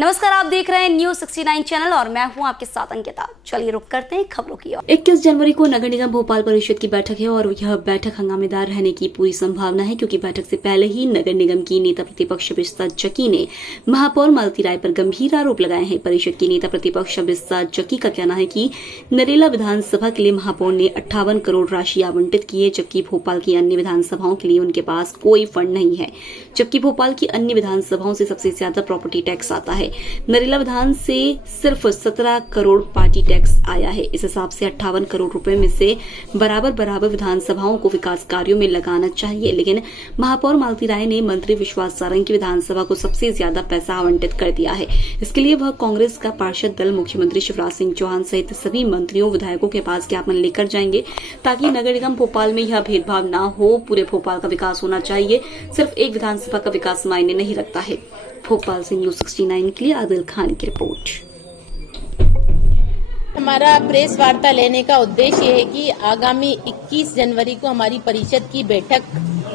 नमस्कार, आप देख रहे हैं न्यूज 69 चैनल और मैं हूं आपके साथ अंकिता। चलिए रुक करते हैं खबरों की ओर। 21 जनवरी को नगर निगम भोपाल परिषद की बैठक है और यह बैठक हंगामेदार रहने की पूरी संभावना है, क्योंकि बैठक से पहले ही नगर निगम की नेता प्रतिपक्ष बिस्सा जकी ने महापौर मालती राय पर गंभीर आरोप लगाए हैं। परिषद की नेता प्रतिपक्ष बिस्सा जकी का कहना है कि नरेला विधानसभा के लिए महापौर ने 58 करोड़ राशि आवंटित की है, जबकि भोपाल की अन्य विधानसभाओं के लिए उनके पास कोई फंड नहीं है। जबकि भोपाल की अन्य विधानसभाओं से सबसे ज्यादा प्रॉपर्टी टैक्स आता है। नरेला विधान से सिर्फ 17 करोड़ पार्टी टैक्स आया है। इस हिसाब से 58 करोड़ रुपए में से बराबर विधानसभाओं को विकास कार्यों में लगाना चाहिए, लेकिन महापौर मालती राय ने मंत्री विश्वास सारंग की विधानसभा को सबसे ज्यादा पैसा आवंटित कर दिया है। इसके लिए वह कांग्रेस का पार्षद दल मुख्यमंत्री शिवराज सिंह चौहान सहित सभी मंत्रियों विधायकों के पास ज्ञापन लेकर जाएंगे, ताकि नगर निगम भोपाल में यह भेदभाव न हो। पूरे भोपाल का विकास होना चाहिए, सिर्फ एक विधानसभा का विकास मायने नहीं रखता है। भोपाल से न्यूज 69 के लिए आदिल खान की रिपोर्ट। हमारा प्रेस वार्ता लेने का उद्देश्य ये है कि आगामी 21 जनवरी को हमारी परिषद की बैठक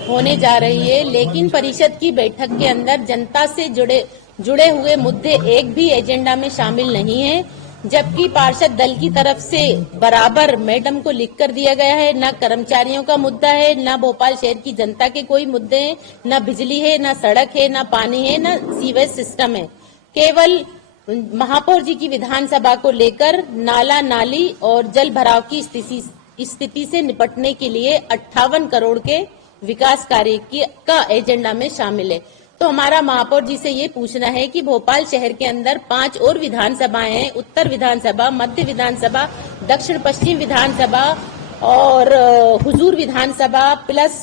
होने जा रही है, लेकिन परिषद की बैठक के अंदर जनता से जुड़े हुए मुद्दे एक भी एजेंडा में शामिल नहीं है। जबकि पार्षद दल की तरफ से बराबर मैडम को लिख कर दिया गया है, न कर्मचारियों का मुद्दा है, न भोपाल शहर की जनता के कोई मुद्दे हैं, न बिजली है, न सड़क है, न पानी है, न सीवेज सिस्टम है। केवल महापौर जी की विधानसभा को लेकर नाला नाली और जल भराव की स्थिति से निपटने के लिए 58 करोड़ के विकास कार्य का एजेंडा में शामिल है। तो हमारा महापौर जी से ये पूछना है कि भोपाल शहर के अंदर 5 और विधानसभाएं हैं, उत्तर विधानसभा, मध्य विधानसभा, दक्षिण पश्चिम विधानसभा और हुजूर विधानसभा प्लस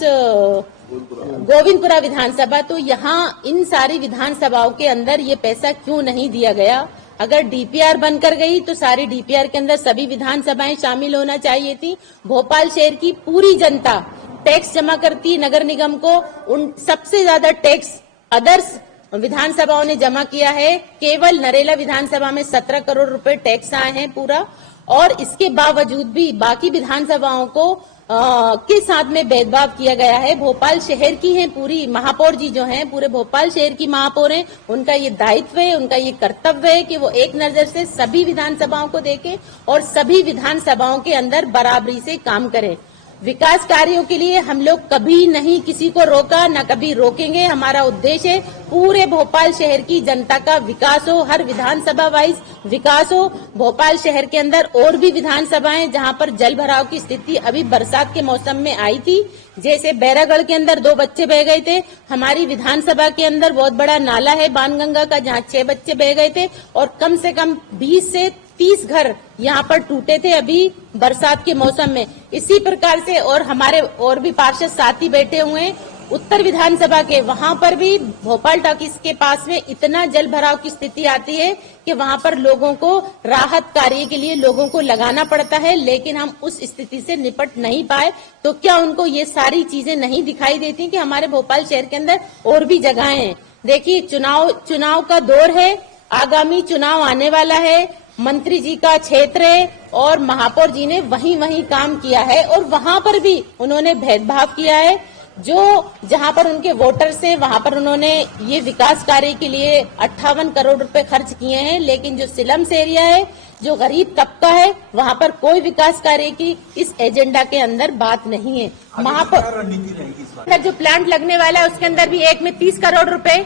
गोविंदपुरा विधानसभा। तो यहाँ इन सारी विधानसभाओं के अंदर ये पैसा क्यों नहीं दिया गया? अगर डीपीआर बनकर गई तो सारी डीपीआर के अंदर सभी विधानसभाएं शामिल होना चाहिए थी। भोपाल शहर की पूरी जनता टैक्स जमा करती नगर निगम को, उन सबसे ज्यादा टैक्स अदर्स विधानसभाओं ने जमा किया है। केवल नरेला विधानसभा में 17 करोड़ रुपए टैक्स आए हैं पूरा, और इसके बावजूद भी बाकी विधानसभाओं को के साथ में भेदभाव किया गया है। भोपाल शहर की है पूरी महापौर जी जो हैं, पूरे भोपाल शहर की महापौर हैं, उनका ये दायित्व है, उनका ये कर्तव्य है कि वो एक नजर से सभी विधानसभाओं को देखें और सभी विधानसभाओं के अंदर बराबरी से काम करें। विकास कार्यों के लिए हम लोग कभी नहीं किसी को रोका, न कभी रोकेंगे। हमारा उद्देश्य है पूरे भोपाल शहर की जनता का विकास हो, हर विधानसभा वाइज विकास हो। भोपाल शहर के अंदर और भी विधानसभाएं जहां पर जल भराव की स्थिति अभी बरसात के मौसम में आई थी, जैसे बैरागढ़ के अंदर 2 बच्चे बह गए थे। हमारी विधानसभा के अंदर बहुत बड़ा नाला है बाणगंगा का, जहां 6 बच्चे बह गए थे और कम से कम 20 से 30 घर यहाँ पर टूटे थे अभी बरसात के मौसम में। इसी प्रकार से और हमारे और भी पार्षद साथी बैठे हुए हैं उत्तर विधानसभा के, वहां पर भी भोपाल टॉकीज के पास में इतना जल भराव की स्थिति आती है कि वहां पर लोगों को राहत कार्य के लिए लोगों को लगाना पड़ता है, लेकिन हम उस स्थिति से निपट नहीं पाए। तो क्या उनको ये सारी चीजें नहीं दिखाई देती कि हमारे भोपाल शहर के अंदर और भी जगहें हैं? देखिए, चुनाव का दौर है, आगामी चुनाव आने वाला है, मंत्री जी का क्षेत्र है और महापौर जी ने वहीं काम किया है और वहां पर भी उन्होंने भेदभाव किया है। जहां पर उनके वोटर्स हैं वहां पर उन्होंने ये विकास कार्य के लिए 58 करोड़ रुपए खर्च किए हैं, लेकिन जो स्लम्स एरिया है, जो गरीब तबका है, वहां पर कोई विकास कार्य की इस एजेंडा के अंदर बात नहीं है। महापौर जो प्लांट लगने वाला है उसके अंदर भी एक में 30 करोड़ रुपए,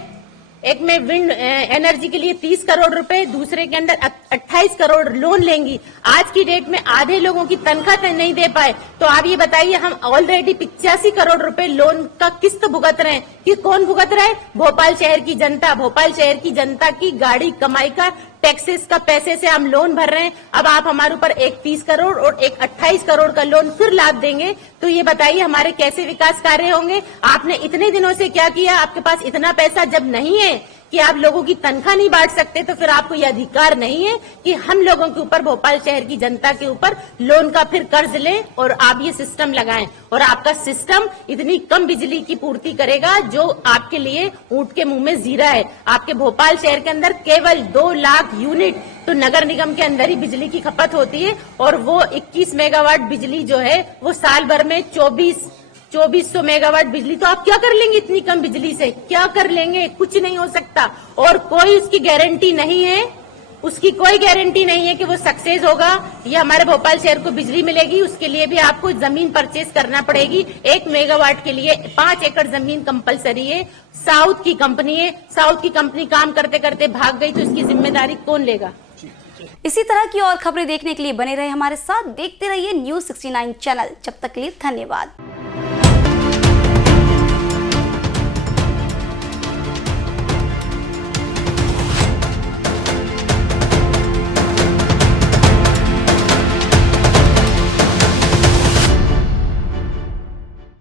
एक में विंड एनर्जी के लिए 30 करोड़ रुपए, दूसरे के अंदर 28 करोड़ लोन लेंगी। आज की डेट में आधे लोगों की तनख्वाह नहीं दे पाए, तो आप ये बताइए, हम ऑलरेडी 85 करोड़ रुपए लोन का किस्त भुगत रहे हैं कि कौन भुगत रहा है? भोपाल शहर की जनता। भोपाल शहर की जनता की गाड़ी कमाई का टैक्सेस का पैसे से हम लोन भर रहे हैं। अब आप हमारे ऊपर एक 30 करोड़ और एक 28 करोड़ का लोन फिर लाद देंगे, तो ये बताइए हमारे कैसे विकास कार्य होंगे? आपने इतने दिनों से क्या किया? आपके पास इतना पैसा जब नहीं है कि आप लोगों की तनख्वाह नहीं बांट सकते, तो फिर आपको यह अधिकार नहीं है कि हम लोगों के ऊपर, भोपाल शहर की जनता के ऊपर लोन का फिर कर्ज लें और आप ये सिस्टम लगाएं। और आपका सिस्टम इतनी कम बिजली की पूर्ति करेगा जो आपके लिए ऊंट के मुंह में जीरा है। आपके भोपाल शहर के अंदर केवल 2 लाख यूनिट तो नगर निगम के अंदर ही बिजली की खपत होती है और वो 21 मेगावाट बिजली जो है वो साल भर में 24 2400 मेगावाट बिजली, तो आप क्या कर लेंगे इतनी कम बिजली से? क्या कर लेंगे? कुछ नहीं हो सकता। और कोई उसकी गारंटी नहीं है, उसकी कोई गारंटी नहीं है कि वो सक्सेस होगा या हमारे भोपाल शहर को बिजली मिलेगी। उसके लिए भी आपको जमीन परचेज करना पड़ेगी। 1 मेगावाट के लिए 5 एकड़ जमीन कंपलसरी है। साउथ की कंपनी है, साउथ की कंपनी काम करते करते भाग गई तो इसकी जिम्मेदारी कौन लेगा? इसी तरह की और खबरें देखने के लिए बने रहे हमारे साथ, देखते रहिए News 69 चैनल। जब तक के लिए धन्यवाद।